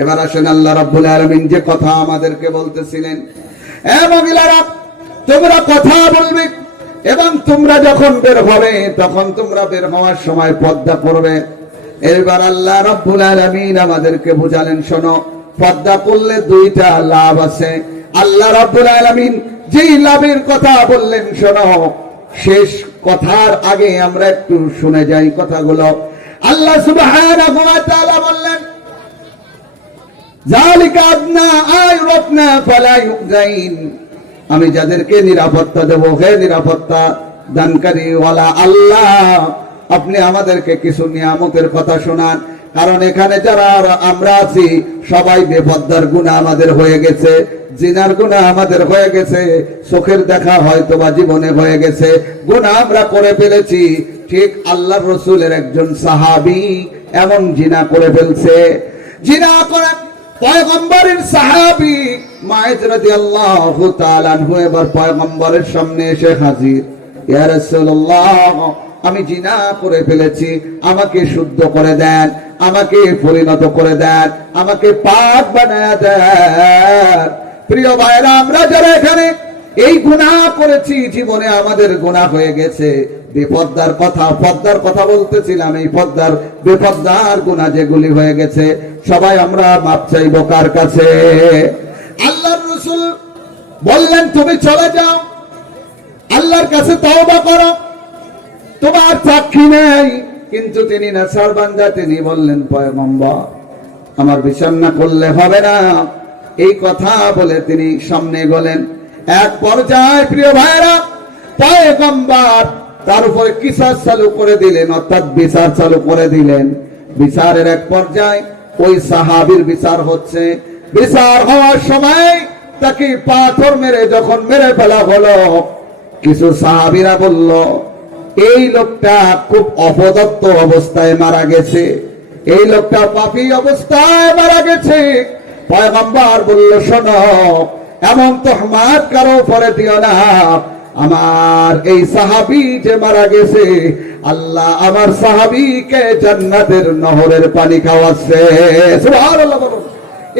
এবার আসেন আল্লাহ রাব্বুল আলামিন যে কথা আমাদেরকে বলতেছিলেন, এ মহিলারা তোমরা কথা বলবে এবং তোমরা যখন বের হবে তখন তোমরা বের হওয়ার সময় পর্দা করবে। এবার আল্লাহ রাব্বুল আলামিন আমাদেরকে বুঝালেন, শোনো পর্দা করলে দুইটা লাভ আছে। আল্লাহ রাব্বুল আলামিন যেই লাভের কথা বললেন, শোনো শেষ কথার আগে আমরা একটু শুনে যাই কথাগুলো। আল্লাহ সুবহানাহু ওয়া তাআলা বললেন, যালিকা আদনা আয়রাতনা ফালা ইউযাইন, আমি যাদেরকে নিরাপত্তা দেব, হে নিরাপত্তা দানকারী ওয়ালা আল্লাহ, আপনি আমাদেরকে কিছু নিয়ামতের কথা শোনান। কারণ এখানে যারা আমরা আছি সবাই বেপর্দার গুনাহ আমাদের হয়ে গেছে, জিনার গুনাহ আমাদের হয়ে গেছে, চোখের দেখা হয়তো বা জীবনে হয়ে গেছে, গুনাহ আমরা করে ফেলেছি। ঠিক আল্লাহর রাসূলের একজন সাহাবী এমন জিনা করে ফেলছে, জিনা করে পয়গম্বরের সাহাবী মায়েজ রাদিয়াল্লাহু তাআলা আনহু এবার পয়গম্বরের সামনে এসে হাজির, ইয়া রাসূলুল্লাহ আমি জিনা করে ফেলেছি, আমাকে শুদ্ধ করে দেন, আমাকে পরিণত করে দেন, আমাকে পাক বানায়া দেন। প্রিয় ভাইরা, আমরা যারা এখানে এই গুনাহ করেছি, জীবনে আমাদের গুনাহ হয়ে গেছে, বেপর্দার কথা পর্দার কথা বলতেছিলাম, এই পর্দার বেপর্দার গুনাহ যেগুলি হয়ে গেছে সবাই আমরা মাপ চাইব কার কাছে? আল্লাহর রাসূল বললেন তুমি চলে যাও, আল্লাহর কাছে তওবা করো, তোমার সাক্ষী নেই। কিন্তু তিনি নাসার বান্দা, তিনি বললেন পয়গম্বর আমার বিচার না করলে হবে না। এই কথা বলে তিনি সামনে গেলেন। এক পর্যায়ে প্রিয় ভাইরা পয়গম্বর তার উপরে কিসাস চালু করে দিলেন, অর্থাৎ বিচার চালু করে দিলেন। বিচারের এক পর্যায়ে ওই সাহাবীর বিচার হচ্ছে, বিচার হওয়ার সময় তাকে পাথর মেরে যখন মেরে ফেলা হলো, কিছু সাহাবীরা বলল এই লোকটা খুব অপদত্ত অবস্থায় মারা গেছে, এই লোকটা পাপী অবস্থায় মারা গেছে। পয়গম্বর বলল শোনো, এমন তোহমাত কারো উপরে দিও না, আমার এই সাহাবী যে মারা গেছে আল্লাহ আমার সাহাবীকে জান্নাতের নহরের পানি খাওয়াচ্ছে। সুবহানাল্লাহ।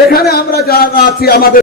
এখানে আমরা যারা আছি আমাদের